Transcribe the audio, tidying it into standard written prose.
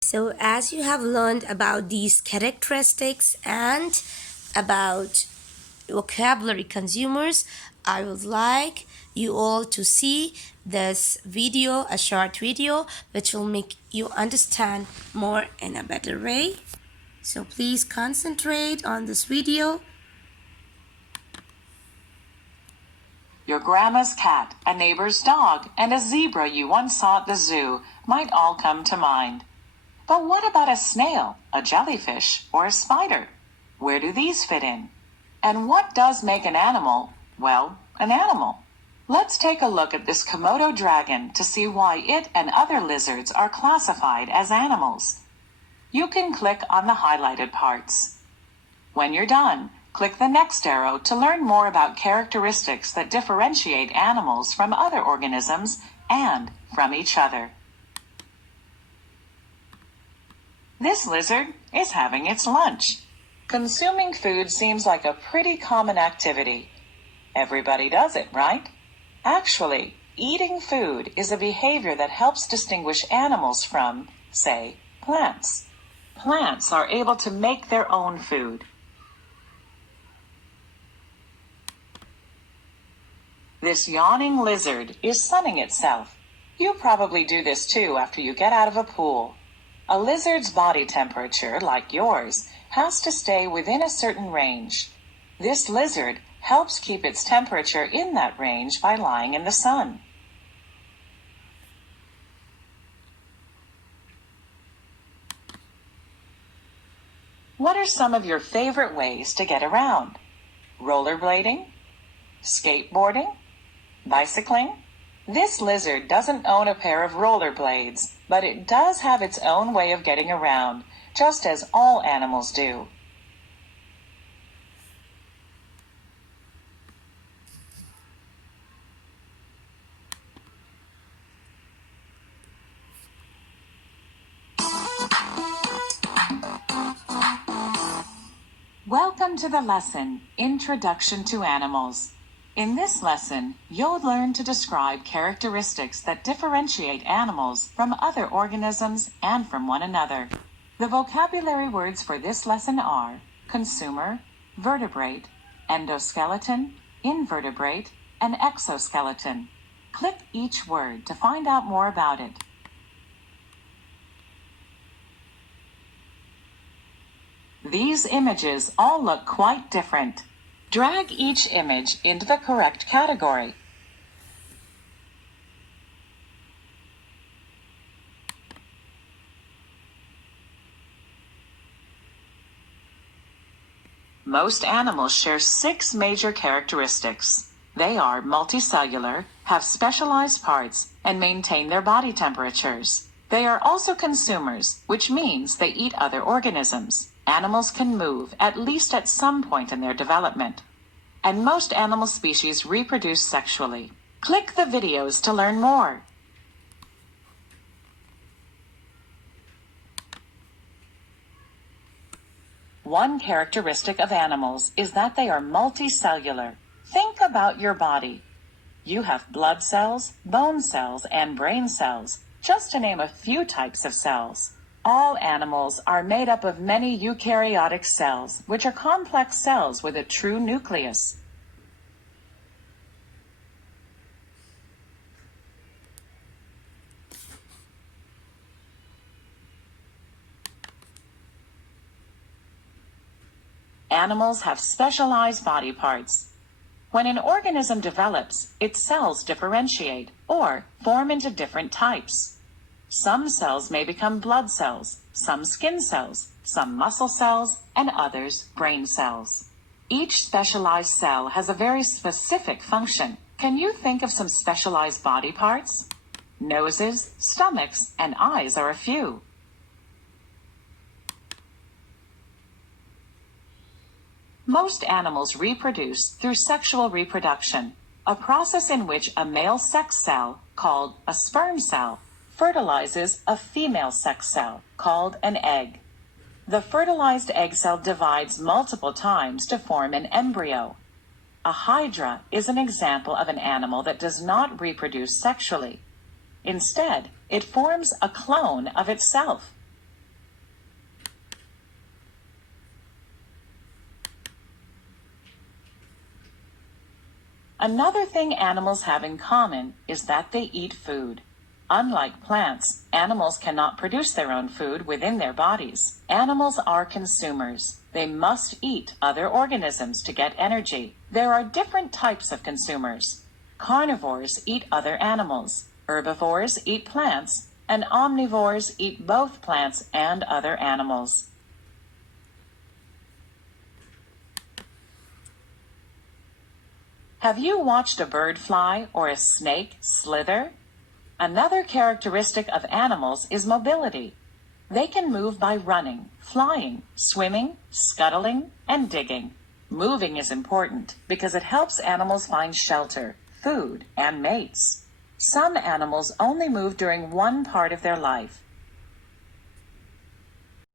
So, as you have learned about these characteristics and about vocabulary consumers, I would like you all to see this video, a short video, which will make you understand more in a better way. So, please concentrate on this video. Your grandma's cat, a neighbor's dog, and a zebra you once saw at the zoo might all come to mind. But what about a snail, a jellyfish, or a spider? Where do these fit in? And what does make an animal, well, an animal? Let's take a look at this Komodo dragon to see why it and other lizards are classified as animals. You can click on the highlighted parts. When you're done, click the next arrow to learn more about characteristics that differentiate animals from other organisms and from each other. This lizard is having its lunch. Consuming food seems like a pretty common activity. Everybody does it, right? Actually, eating food is a behavior that helps distinguish animals from, say, plants. Plants are able to make their own food. This yawning lizard is sunning itself. You probably do this too after you get out of a pool. A lizard's body temperature, like yours, has to stay within a certain range. This lizard helps keep its temperature in that range by lying in the sun. What are some of your favorite ways to get around? Rollerblading? Skateboarding? Bicycling? This lizard doesn't own a pair of rollerblades, but it does have its own way of getting around, just as all animals do. Welcome to the lesson, Introduction to Animals. In this lesson, you'll learn to describe characteristics that differentiate animals from other organisms and from one another. The vocabulary words for this lesson are consumer, vertebrate, endoskeleton, invertebrate, and exoskeleton. Click each word to find out more about it. These images all look quite different. Drag each image into the correct category. Most animals share 6 major characteristics. They are multicellular, have specialized parts, and maintain their body temperatures. They are also consumers, which means they eat other organisms. Animals can move, at least at some point in their development. And most animal species reproduce sexually. Click the videos to learn more. One characteristic of animals is that they are multicellular. Think about your body. You have blood cells, bone cells, and brain cells, just to name a few types of cells. All animals are made up of many eukaryotic cells, which are complex cells with a true nucleus. Animals have specialized body parts. When an organism develops, its cells differentiate or form into different types. Some cells may become blood cells, some skin cells, some muscle cells, and others brain cells. Each specialized cell has a very specific function. Can you think of some specialized body parts? Noses, stomachs, and eyes are a few. Most animals reproduce through sexual reproduction, a process in which a male sex cell, called a sperm cell, fertilizes a female sex cell, called an egg. The fertilized egg cell divides multiple times to form an embryo. A hydra is an example of an animal that does not reproduce sexually. Instead, it forms a clone of itself. Another thing animals have in common is that they eat food. Unlike plants, animals cannot produce their own food within their bodies. Animals are consumers. They must eat other organisms to get energy. There are different types of consumers. Carnivores eat other animals. Herbivores eat plants. And omnivores eat both plants and other animals. Have you watched a bird fly or a snake slither? Another characteristic of animals is mobility. They can move by running, flying, swimming, scuttling, and digging. Moving is important because it helps animals find shelter, food, and mates. Some animals only move during one part of their life.